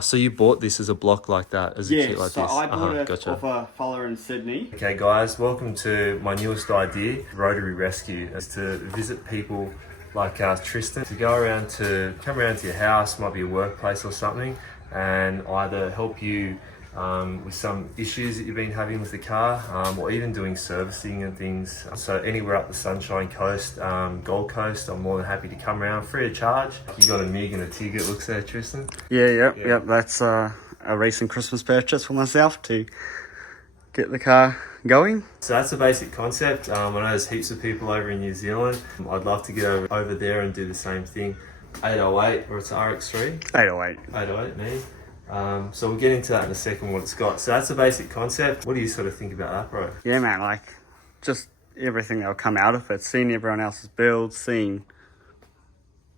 So you bought this as a block like that, as a kit like so this? I bought it gotcha. off a fella in Sydney. Okay guys, welcome to my newest idea, Rotary Rescue. Is to visit people like Tristan, to come around to your house, might be a workplace or something, and either help you with some issues that you've been having with the car, or even doing servicing and things. So anywhere up the Sunshine Coast, Gold Coast, I'm more than happy to come around free of charge. You got a MiG and a TIG, it looks there, Tristan? Yep. That's a recent Christmas purchase for myself to get the car going. So that's the basic concept. I know there's heaps of people over in New Zealand. I'd love to get over there and do the same thing. 808, or it's RX3? 808. 808, me. So we'll get into that in a second, what it's got. So that's the basic concept. What do you sort of think about that, bro? Yeah, man, like, just everything that'll come out of it, seeing everyone else's builds, seeing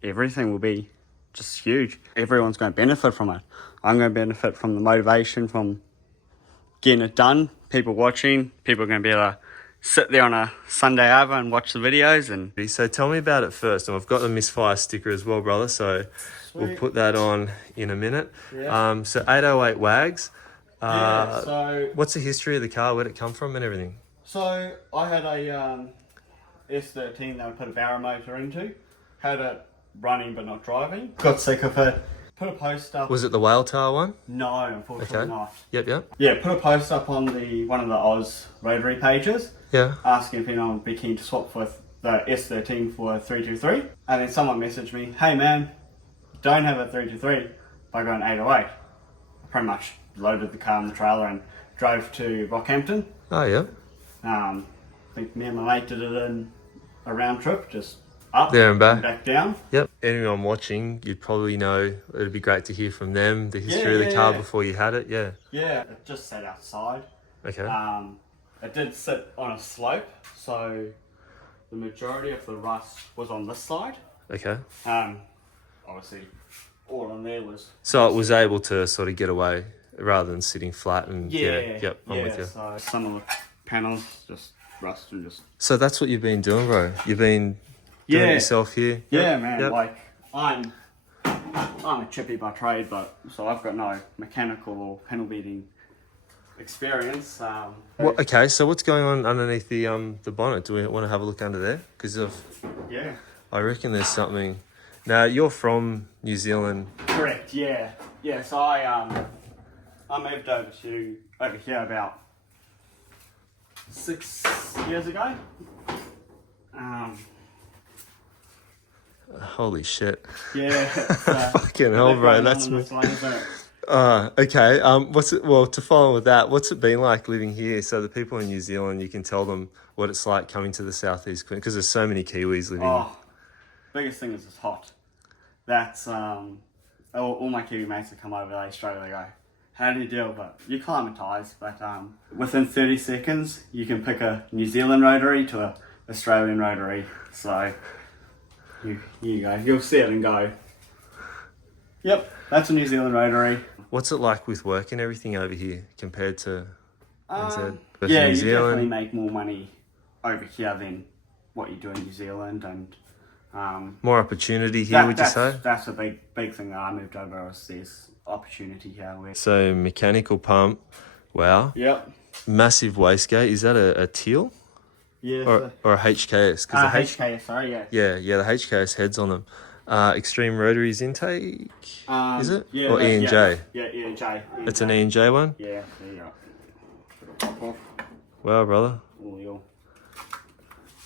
everything will be just huge. Everyone's going to benefit from it. I'm going to benefit from the motivation, from getting it done. People watching, people are going to be able to sit there on a Sunday over and watch the videos. And so tell me about it first. And I've got the Misfire sticker as well, brother, so we'll put that on in a minute. Yeah. So 808 WAGs. So what's the history of the car? Where'd it come from and everything? So I had a S13 that I put a barrel motor into. Had it running but not driving. Got sick of it. Put a post up. Was it the whale tail one? No, unfortunately not. Yep. Yeah, put a post up on one of the Oz Rotary pages. Yeah. Asking if anyone would be keen to swap for the S13 for a 323. And then someone messaged me, hey man, don't have a 323, but I got an 808. I pretty much loaded the car in the trailer and drove to Rockhampton. Oh, yeah. I think me and my mate did it in a round trip, just up there and back down. Yep. Anyone watching, you'd probably know, it'd be great to hear from them the history of the car before you had it. Yeah. It just sat outside. Okay. It did sit on a slope, so the majority of the rust was on this side. Okay. Obviously all on there was... So it was able to sort of get away rather than sitting flat and... Yep, I'm with you. So some of the panels just rust and just... So that's what you've been doing, bro? You've been doing it yourself here? Yeah, man. Like, I'm a chippy by trade, but so I've got no mechanical or panel beating experience. Okay, so what's going on underneath the bonnet? Do we want to have a look under there? Because I reckon there's something. Now you're from New Zealand. Correct. Yeah. So I moved over here about 6 years ago. Holy shit. Yeah. Fucking hell, bro. That's me. Okay. To follow with that, what's it been like living here? So the people in New Zealand, you can tell them what it's like coming to the Southeast Queensland, because there's so many Kiwis living here. Biggest thing is it's hot. That's all my Kiwi mates that come over, they straight away go, how do you deal? But you acclimatise, but within 30 seconds you can pick a New Zealand rotary to a Australian rotary. So you go, you'll see it and go, yep, that's a New Zealand rotary. What's it like with work and everything over here compared to NZ? Yeah, you definitely make more money over here than what you do in New Zealand, and more opportunity here, would you say? That's a big thing that I moved over, was there's opportunity here. So mechanical pump, wow. Yep. Massive wastegate, is that a teal? Yeah. Or a HKS? HKS, sorry, yeah. Yeah, the HKS heads on them. Extreme Rotaries intake, is it? Yeah. Or E&J? Yeah, E&J. It's an E&J one? Yeah, there you go. Wow, brother.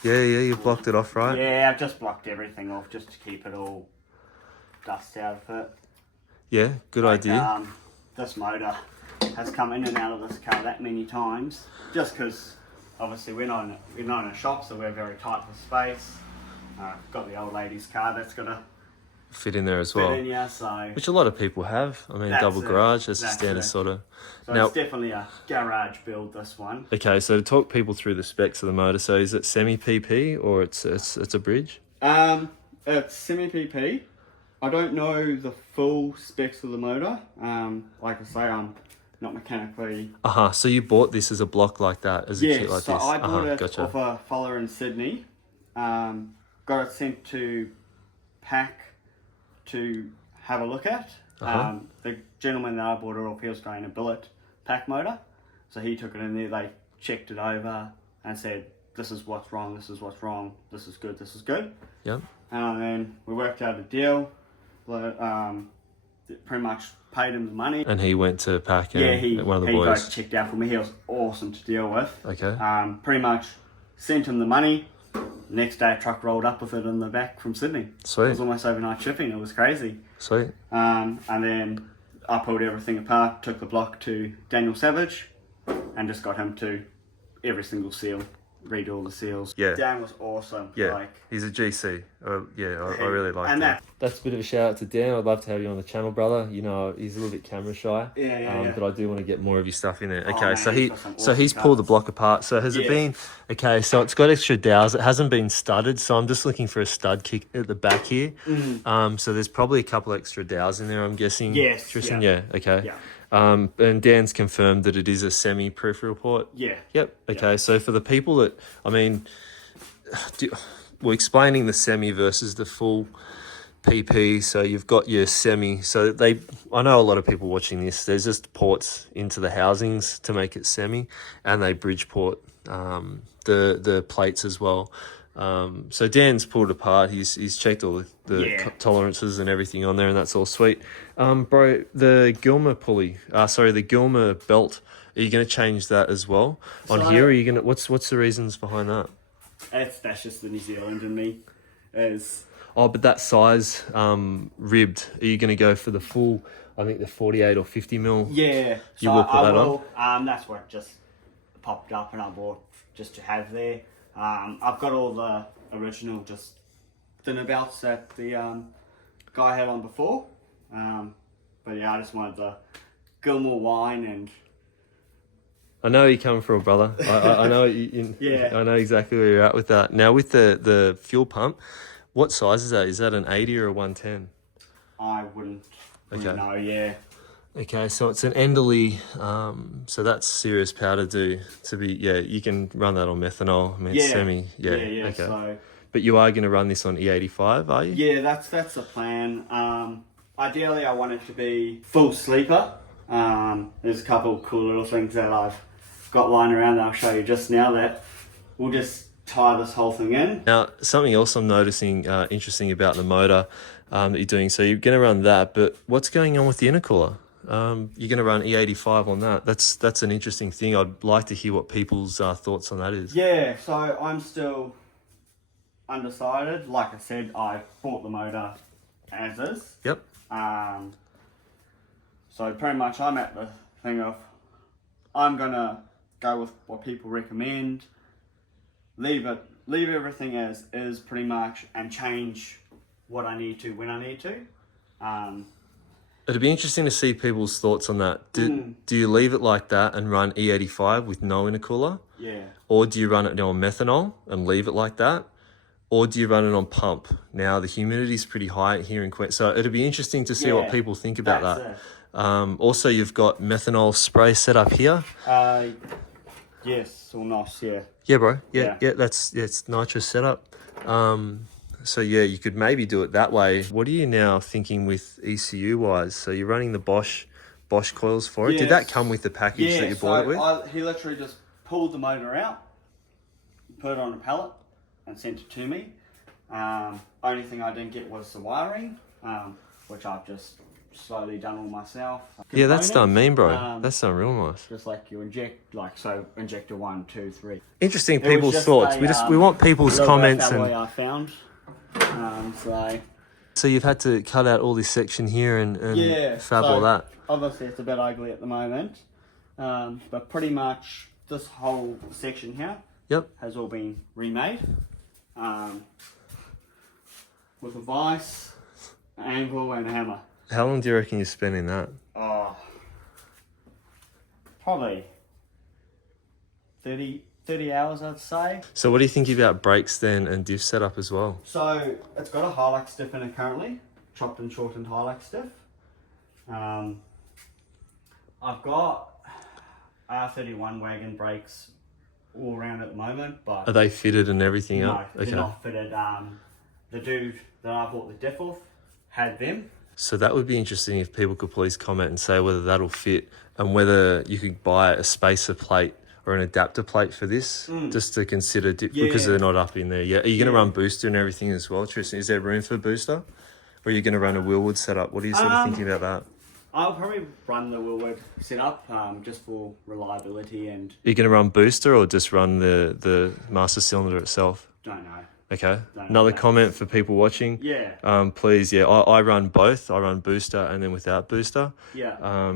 Yeah, you blocked it off, right? Yeah, I've just blocked everything off just to keep it all dust out of it. Yeah, good idea. This motor has come in and out of this car that many times, just because obviously we're not in a shop, so we're very tight for space. Got the old lady's car that's got to fit in there as well. Which a lot of people have. I mean, double garage, that's a standard sort of. So now, it's definitely a garage build, this one. Okay, so to talk people through the specs of the motor, so is it semi-PP or it's a bridge? It's semi-PP. I don't know the full specs of the motor. Like I say, I'm not mechanically... So you bought this as a block like that, as a kit like this? Yeah, so I bought it off a fella in Sydney. Got it sent to Pack to have a look at. The gentleman that I bought it off, he was going a billet pack motor. So he took it in there, they checked it over and said, this is what's wrong, this is what's wrong, this is good, this is good. Yep. And then we worked out a deal, pretty much paid him the money. And he went to pack and one of the boys. He checked out for me, he was awesome to deal with. Okay. Pretty much sent him the money. Next day a truck rolled up with it in the back from Sydney. Sweet. It was almost overnight shipping, it was crazy. Sweet. And then I pulled everything apart, took the block to Daniel Savage and just got him to every single seal, read all the seals. Yeah. Dan was awesome. Yeah, he's a GC. I really like that. That's a bit of a shout out to Dan. I'd love to have you on the channel, brother. You know, he's a little bit camera shy. Yeah. But I do want to get more of your stuff in there. Okay, man, so he's got some awesome he's pulled the cars. block apart. So has it been okay? So it's got extra dowels. It hasn't been studded. So I'm just looking for a stud kick at the back here. So there's probably a couple extra dowels in there, I'm guessing. Yes. Tristan. Yeah. Okay. Yeah. And Dan's confirmed that it is a semi peripheral port. Yeah. Yep. Okay. So for the people that, I mean, we're explaining the semi versus the full PP. So you've got your semi. So I know a lot of people watching this, there's just ports into the housings to make it semi, and they bridge port the plates as well. So Dan's pulled apart. He's checked all the tolerances and everything on there, and that's all sweet. Bro, the Gilmer pulley, the Gilmer belt, are you going to change that as well on here? Or are you going to, what's the reasons behind that? That's just the New Zealand in me. But that size ribbed, are you going to go for the full, I think the 48 or 50 mil? Yeah. You will put that on? That's what just popped up and I bought just to have there. I've got all the original just thinner belts that the guy had on before. But yeah, I just wanted the Gilmore wine and... I know you come from, brother. I know I know exactly where you're at with that. Now with the fuel pump, what size is that? Is that an 80 or a 110? I wouldn't know, yeah. Okay, so it's an Enderley, so that's serious power to be, you can run that on methanol. I mean, it's semi, okay. So, but you are going to run this on E85, are you? Yeah, that's the plan. Ideally, I want it to be full sleeper. There's a couple of cool little things that I've got lying around that I'll show you just now that we'll just tie this whole thing in. Now, something else I'm noticing interesting about the motor that you're doing, so you're going to run that, but what's going on with the intercooler? You're going to run E85 on that. That's an interesting thing. I'd like to hear what people's thoughts on that is. Yeah, so I'm still undecided. Like I said, I bought the motor as is. Yep. So pretty much I'm at the thing of I'm going to go with what people recommend, leave everything as is pretty much, and change what I need to when I need to. It'd be interesting to see people's thoughts on that. Do you leave it like that and run E85 with no intercooler? Yeah. Or do you run it on methanol and leave it like that? Or do you run it on pump? Now, the humidity is pretty high here in Queensland, so it'd be interesting to see what people think about that. Also, you've got methanol spray set up here. Yes, or NOS, yeah. Yeah, bro. Yeah, it's nitrous setup. So yeah, you could maybe do it that way. What are you now thinking with ECU wise? So you're running the Bosch coils for it. Yes. Did that come with the package that you bought it with? He literally just pulled the motor out, put it on a pallet, and sent it to me. Only thing I didn't get was the wiring, which I've just slowly done all myself. Yeah, that's done mean, bro. That's done real nice. Just like you inject, injector 1, 2, 3. Interesting people's thoughts. We want people's comments and. I found. So you've had to cut out all this section here and fab all that. Obviously, it's a bit ugly at the moment, but pretty much this whole section here has all been remade with a vise, anvil, and a hammer. How long do you reckon you're spending that? Oh, probably 30 hours, I'd say. So what do you think about brakes then and diff setup as well? So it's got a haltech stiff in it currently, chopped and shortened haltech stiff. I've got R31 wagon brakes all around at the moment, but are they fitted and everything no, up? they're not fitted. The dude that I bought the diff off had them, So that would be interesting if people could please comment and say whether that'll fit and whether you could buy a spacer plate or an adapter plate for this, just to consider, because they're not up in there yet. Are you going to run booster and everything as well, Tristan? Is there room for booster? Or are you going to run a wheelwood setup? What are you sort of thinking about that? I'll probably run the wheelwood setup just for reliability and... Are you going to run booster or just run the master cylinder itself? Don't know. Okay. Another comment for people watching. Yeah. Please, I run both. I run booster and then without booster. Yeah.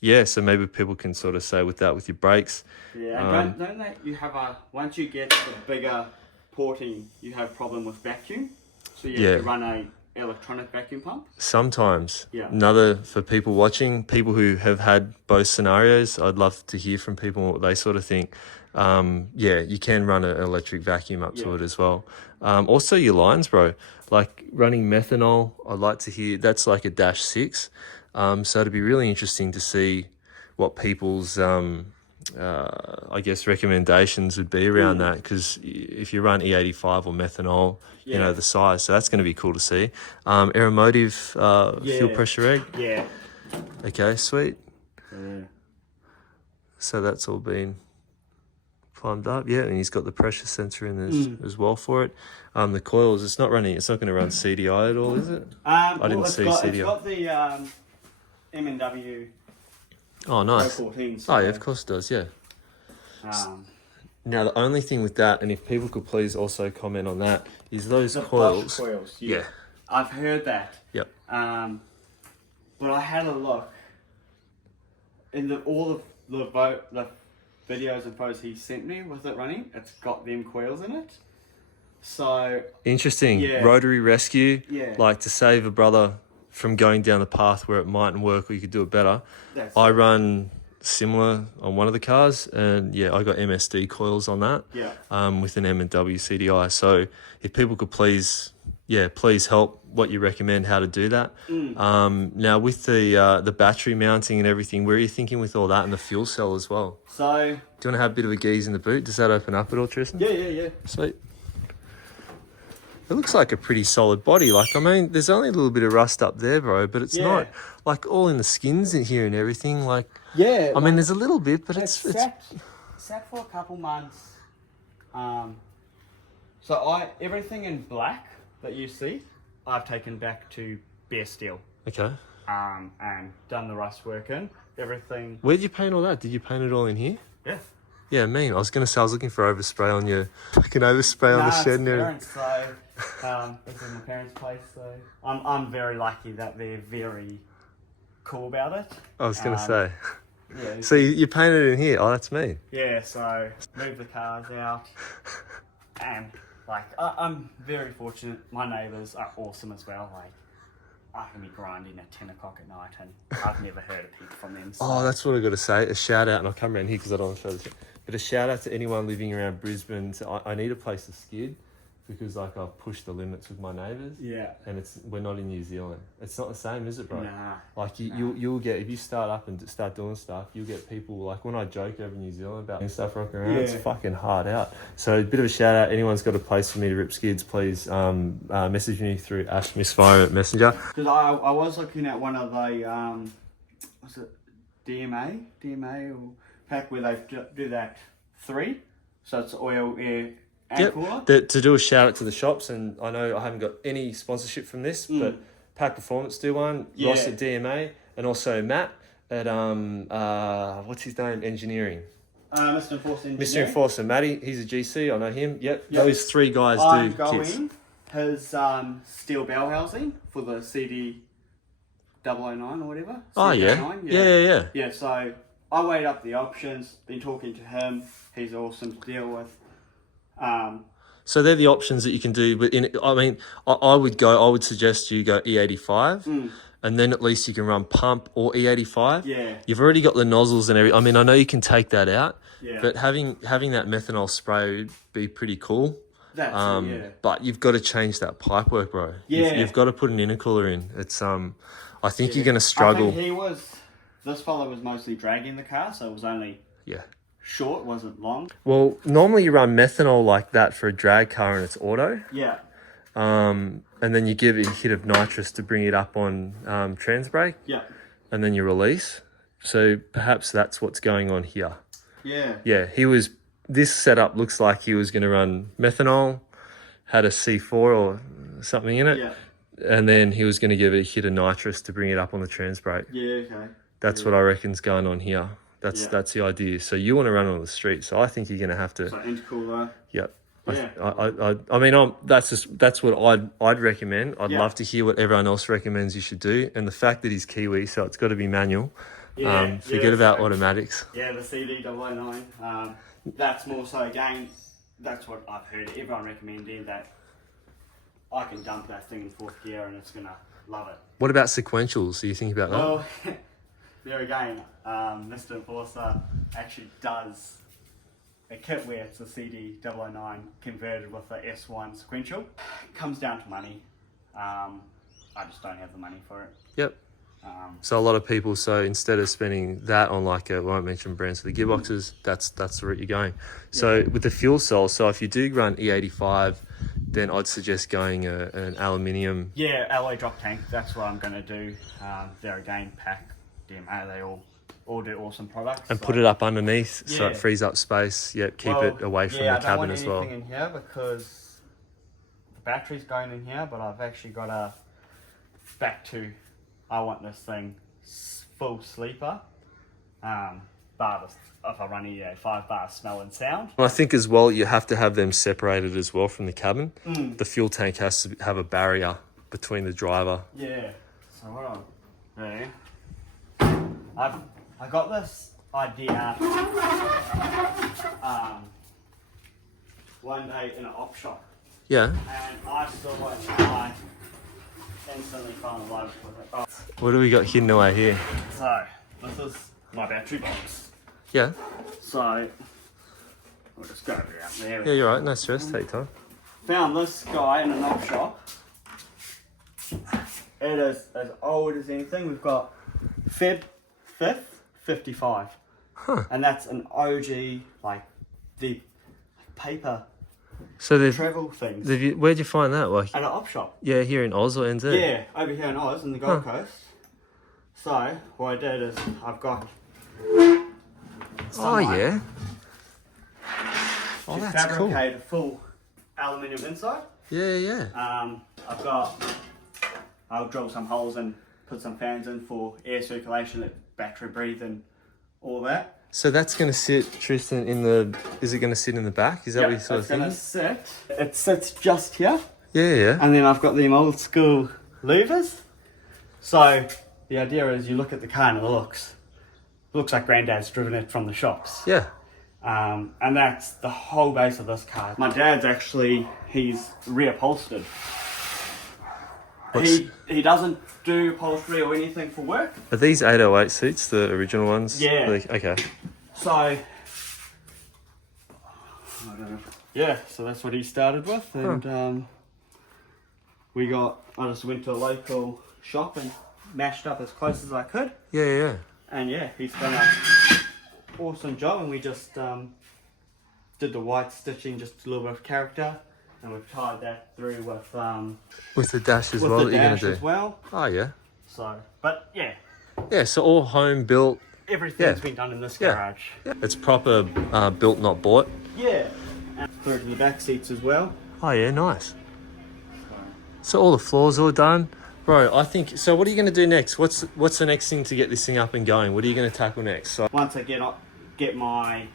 Yeah, so maybe people can sort of say with your brakes. Yeah, and don't they, you have once you get the bigger porting, you have problem with vacuum. So you have to run a electronic vacuum pump. Sometimes. Yeah. Another, for people watching, people who have had both scenarios, I'd love to hear from people what they sort of think. Yeah, you can run an electric vacuum up to it as well. Also your lines, bro, like running methanol, I'd like to hear, that's like a -6. So it'd be really interesting to see what people's, I guess, recommendations would be around that, because if you run E85 or methanol, you know, the size, so that's going to be cool to see. Aeromotive fuel pressure egg. Yeah. Okay, sweet. Yeah. So that's all been plumbed up, and he's got the pressure sensor in there as well for it. The coils, it's not going to run CDI at all, is it? I didn't see CDI. It's got the M&W. Oh, nice. 14, Oh, yeah, of course it does, yeah. Now, the only thing with that, and if people could please also comment on that, is those coils. Coils. Yeah. I've heard that. Yep. But I had a look in all the videos and photos he sent me with it running. It's got them coils in it. So interesting. Rotary rescue. Yeah. Like to save a brother from going down the path where it mightn't work or you could do it better. I run similar on one of the cars, and I got MSD coils on that. With an M&W CDI. So if people could please help what you recommend how to do that. Now with the battery mounting and everything, where are you thinking with all that, and the fuel cell as well? So do you want to have a bit of a geese in the boot? Does that open up at all, Tristan? Yeah. Sweet. It looks like a pretty solid body. Like, I mean, there's only a little bit of rust up there, bro, but it's not like all in the skins in here and everything. Like, I mean, there's a little bit, but it's sat for a couple months. So everything in black that you see, I've taken back to bare steel. Okay. And done the rust work in everything. Where'd you paint all that? Did you paint it all in here? Yeah. Yeah, mean. I was going to say I was looking for overspray on your fucking overspray on the shed and everything. So this is my parents' place. So I'm very lucky that they're very cool about it. I was going to say. Yeah. So you painted it in here? Oh, that's me. Yeah. So move the cars out, and like I'm very fortunate. My neighbours are awesome as well. Like, I can be grinding at 10 o'clock at night and I've never heard a peep from them. So. Oh, that's what I got to say. A shout out, and I'll come around here because I don't want to show this. But a shout out to anyone living around Brisbane. I need a place to skid because like I've pushed the limits with my neighbours. Yeah. And we're not in New Zealand. It's not the same, is it, bro? Nah. Like you'll get, if you start up and start doing stuff, you'll get people, like when I joke over New Zealand about stuff rocking around, it's fucking hard out. So a bit of a shout out, anyone's got a place for me to rip skids, please message me through Misfire at Messenger. Because I was looking at one of the, was it DMA or pack where they do that 3, so it's oil, air, and cooler. To do a shout out to the shops, and I know I haven't got any sponsorship from this, but Pack Performance do one, Ross at DMA, and also Matt at what's his name, engineering. Mr. Enforcer Engineering. Mr. Enforcer, Matty, he's a GC, I know him. Yep. Those 3 guys do kits. His steel bell housing for the CD 009 or whatever. Oh yeah. Yeah, so I weighed up the options, been talking to him, he's awesome to deal with. So they're the options that you can do, but I would suggest you go E85, and then at least you can run pump or E85. Yeah. You've already got the nozzles and everything. I mean, I know you can take that out, but having that methanol spray would be pretty cool. That's it. But you've got to change that pipework, bro. Yeah. You've got to put an intercooler in. It's I think you're going to struggle. I think this fella was mostly dragging the car, so it was only short, wasn't long. Well, normally you run methanol like that for a drag car and it's auto. Yeah. And and then you give it a hit of nitrous to bring it up on trans brake. Yeah. And then you release. So perhaps that's what's going on here. Yeah. Yeah, this setup looks like he was going to run methanol, had a C4 or something in it. Yeah. And then he was going to give it a hit of nitrous to bring it up on the trans brake. Yeah, okay. That's what I reckon's going on here. That's the idea. So you want to run on the street. So I think you're going to have to. So intercooler. Yep. Yeah. I mean, that's what I'd recommend. I'd Yeah. love to hear what everyone else recommends you should do. And the fact that he's Kiwi, so it's got to be manual. Forget about automatics. Yeah, the CD009. That's more so, again, that's what I've heard everyone recommending, that I can dump that thing in fourth gear and it's going to love it. What about sequentials? Do you think about that? Well, there again, Mr. Enforcer actually does a kit where it's a CD009 converted with a S1 sequential. It comes down to money. I just don't have the money for it. Yep. So a lot of people, instead of spending that on I won't mention brands for the gearboxes, that's the route you're going. So with the fuel cell, so if you do run E85, then I'd suggest going an aluminium. Yeah, alloy drop tank, that's what I'm going to do. There again, Pack, DMA, they all do awesome products. And put it up underneath so it frees up space. Yep, keep it away from the cabin as well. I don't want anything in here because the battery's going in here, but I've actually got I want this thing full sleeper, bar if I run a 5-bar smell and sound. I think as well you have to have them separated as well from the cabin. The fuel tank has to have a barrier between the driver. Yeah. So what I'll do, I got this idea one day in an op shop. Yeah. And I saw it and I instantly fell in love with it. Oh. What do we got hidden away here? So, this is my battery box. Yeah. So, I'll just go out there. Yeah, you're right. No stress. Take time. Found this guy in an op shop. It is as old as anything. We've got Feb 5th, 55. Huh. And that's an OG, the paper So travel things. Where'd you find that? At an op shop. Yeah, here in Oz or NZ? Yeah, over here in Oz, in the Gold Coast. So, what I did is, I've got... Oh, yeah. Oh, that's cool. Fabricate a full aluminium inside. Yeah. I'll drill some holes and put some fans in for air circulation, let battery breathe and all that. So that's going to sit, Tristan, is it going to sit in the back? Is that what you're sort of thinking? It's going to sit. It sits just here. Yeah. And then I've got them old school louvers. So the idea is you look at the car and it looks like Granddad's driven it from the shops. Yeah. And that's the whole base of this car. My dad's he's reupholstered. He doesn't do upholstery or anything for work. Are these 808 seats, the original ones? Yeah. Okay. So, I don't know. Yeah, so that's what he started with. And I just went to a local shop and mashed up as close as I could. Yeah. And yeah, he's done an awesome job. And we just did the white stitching, just a little bit of character. And we've tied that through with the dash as with well the that you're going dash to do? as well. Oh, yeah. So, but yeah. Yeah, so all home built. Everything's been done in this garage. Yeah. It's proper built, not bought. Yeah. And through to the back seats as well. Oh, yeah, nice. So all the floors all done. Bro, I think, so what are you going to do next? What's the next thing to get this thing up and going? What are you going to tackle next? So once I get my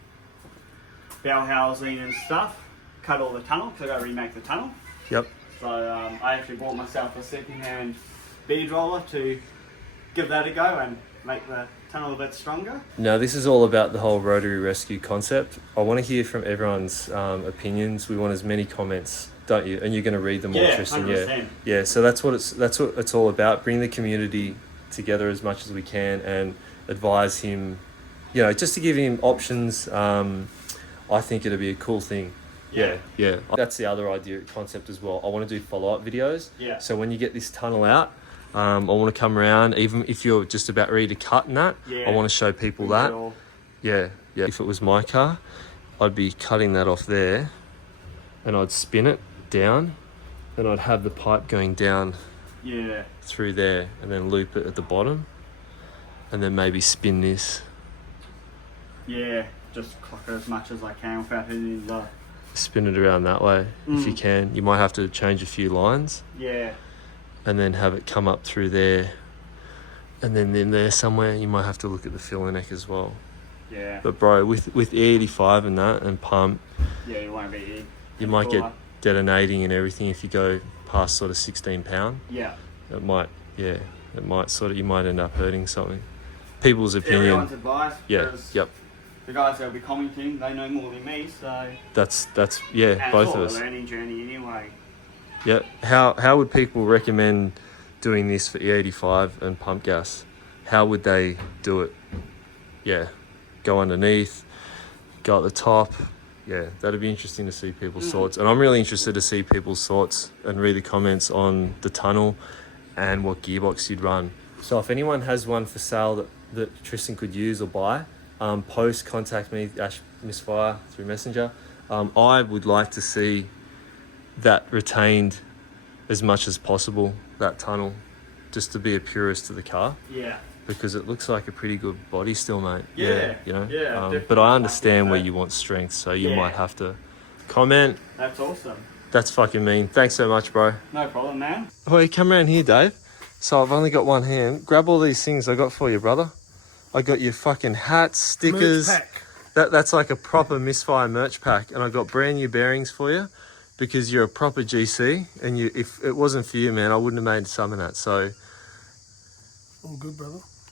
bell housing and stuff, cut all the tunnel, because I got to remake the tunnel. Yep. So I actually bought myself a second-hand bead roller to give that a go and make the tunnel a bit stronger. Now, this is all about the whole rotary rescue concept. I want to hear from everyone's opinions. We want as many comments, don't you? And you're going to read them all, Tristan. 100%. Yeah. So that's what it's all about. Bring the community together as much as we can and advise him. Just to give him options. I think it'll be a cool thing. Yeah. That's the other idea concept as well. I want to do follow-up videos. Yeah. So when you get this tunnel out, I want to come around, even if you're just about ready to cut and that. Yeah. I want to show people that. Yeah. If it was my car, I'd be cutting that off there, and I'd spin it down, then I'd have the pipe going down Yeah. through there and then loop it at the bottom and then maybe spin this. Yeah, just clock it as much as I can without hitting the... Spin it around that way if you can. You might have to change a few lines. Yeah. And then have it come up through there. And then in there somewhere, you might have to look at the filler neck as well. Yeah. But bro, with E85 and that and pump, Yeah, you won't be... you might get detonating and everything if you go past sort of 16 pound. Yeah. It might sort of, you might end up hurting something. People's opinion. Everyone's advice. Yeah, yep. The guys that'll be commenting, they know more than me, so... That's yeah, and both it's of all us. a learning journey anyway. Yeah. How would people recommend doing this for E85 and pump gas? How would they do it? Yeah. Go underneath, go at the top. Yeah, that'd be interesting to see people's thoughts. And I'm really interested to see people's thoughts and read the comments on the tunnel and what gearbox you'd run. So if anyone has one for sale that Tristan could use or buy, contact me, Missfire, through Messenger. I would like to see that retained as much as possible, that tunnel, just to be a purist to the car. Yeah. Because it looks like a pretty good body still, mate. Yeah. You know? Yeah, but I understand where you want strength, so you might have to comment. That's awesome. That's fucking mean. Thanks so much, bro. No problem, man. Oh, come around here, Dave. So I've only got one hand. Grab all these things I got for you, brother. I got your fucking hats, stickers. Merch pack. That's like a proper Misfire merch pack. And I got brand new bearings for you because you're a proper GC. And if it wasn't for you, man, I wouldn't have made summernats. So All good, brother.